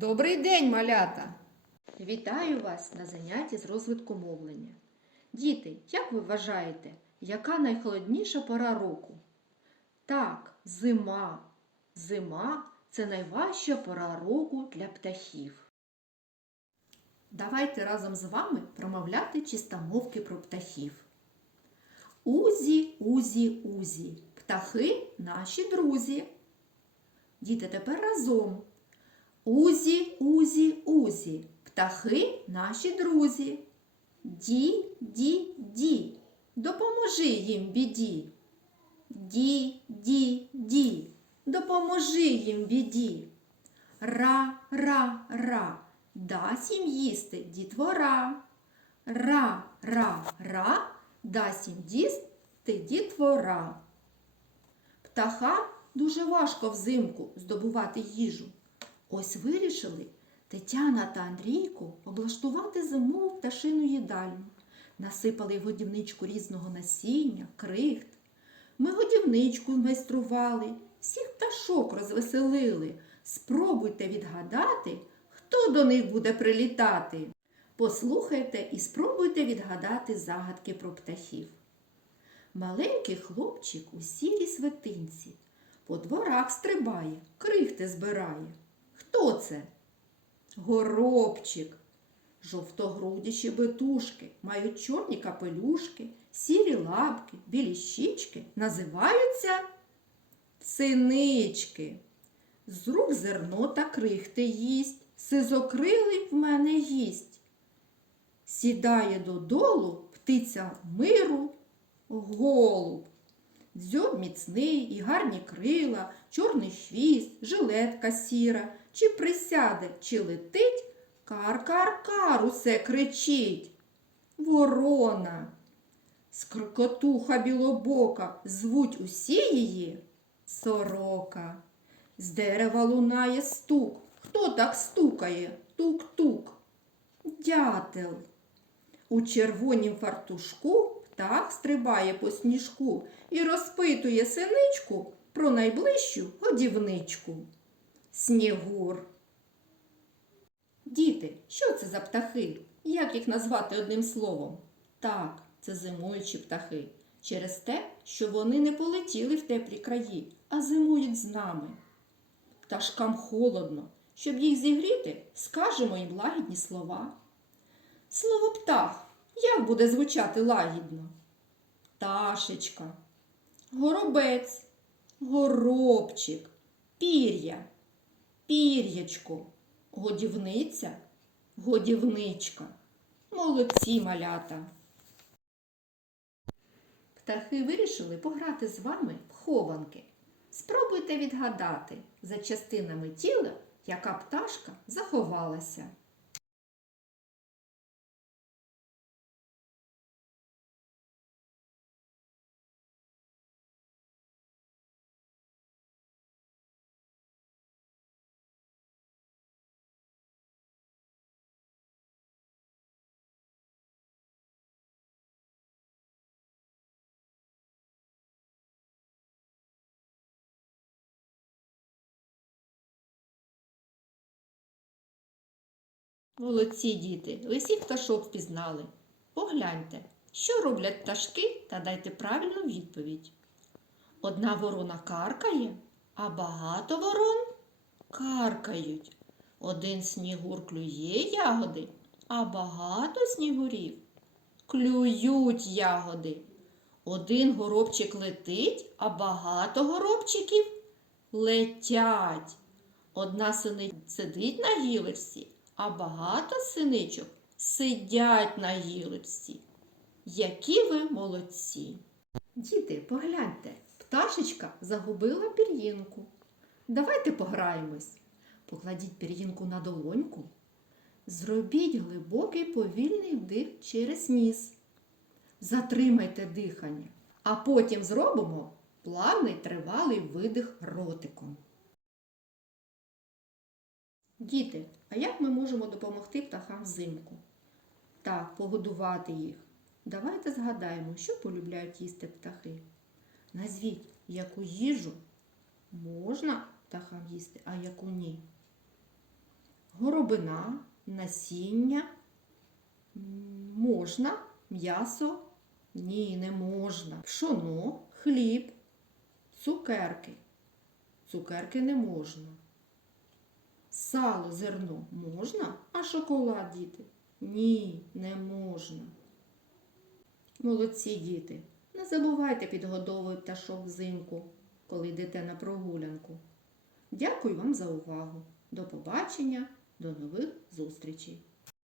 Добрий день, малята! Вітаю вас на занятті з розвитку мовлення. Діти, як ви вважаєте, яка найхолодніша пора року? Так, зима. Зима це найважча пора року для птахів. Давайте разом з вами промовляти чистомовки про птахів. Узі, узі, узі, птахи наші друзі. Діти, тепер разом. Узі, узі, узі, птахи наші друзі. Ді, ді, ді, допоможи їм біді. Ді, ді, ді, допоможи їм біді. Ра, ра, ра, дасть їм їсти дітвора. Ра, ра, ра, дасть їм їсти дітвора. Птаха дуже важко взимку здобувати їжу. Ось вирішили Тетяна та Андрійко облаштувати зимову пташину їдальню. Насипали в годівничку різного насіння, крихт. Ми годівничку майстрували, всіх пташок розвеселили. Спробуйте відгадати, хто до них буде прилітати. Послухайте і спробуйте відгадати загадки про птахів. Маленький хлопчик у сірій светинці по дворах стрибає, крихти збирає. Хто це? Горобчик. Жовтогруді щебетушки мають чорні капелюшки, сірі лапки, білі щічки називаються синички. З рук зерно та крихти їсть, сизокрилий в мене гість. Сідає додолу птиця миру голуб. Дзьоб міцний і гарні крила, чорний хвіст, жилетка сіра, чи присяде, чи летить, кар-кар-кар усе кричить. Ворона. Скрикотуха білобока, звуть усі її сорока. З дерева лунає стук. Хто так стукає? Тук-тук. Дятел. У червонім фартушку птах стрибає по сніжку і розпитує синичку про найближчу годівничку. Снігур. Діти, що це за птахи? Як їх назвати одним словом? Так, це зимуючі птахи. Через те, що вони не полетіли в теплі краї, а зимують з нами. Пташкам холодно. Щоб їх зігріти, скажемо їм лагідні слова. Слово птах як буде звучати лагідно? Пташечка, горобець, горобчик, пір'я, пір'ячко, годівниця, годівничка. Молодці малята. Птахи вирішили пограти з вами в хованки. Спробуйте відгадати за частинами тіла, яка пташка заховалася. Молодці діти, ви пташок впізнали. Погляньте, що роблять пташки та дайте правильну відповідь. Одна ворона каркає, а багато ворон каркають. Один снігур клює ягоди, а багато снігурів клюють ягоди. Один горобчик летить, а багато горобчиків летять. Одна синиця сидить на гілочці, а багато синичок сидять на гілочці. Які ви молодці! Діти, погляньте, пташечка загубила пір'їнку. Давайте пограємось. Покладіть пір'їнку на долоньку. Зробіть глибокий повільний вдих через ніс. Затримайте дихання, а потім зробимо плавний тривалий видих ротиком. Діти, а як ми можемо допомогти птахам взимку? Так, погодувати їх. Давайте згадаємо, що полюбляють їсти птахи. Назвіть, яку їжу можна птахам їсти, а яку ні. горобина, насіння. Можна, м'ясо. Ні, не можна. Пшоно, хліб, цукерки. Цукерки не можна. Сало, зерно можна, а шоколад, діти? Ні, не можна. Молодці діти, не забувайте підгодовувати пташок взимку, коли йдете на прогулянку. Дякую вам за увагу. До побачення, до нових зустрічей!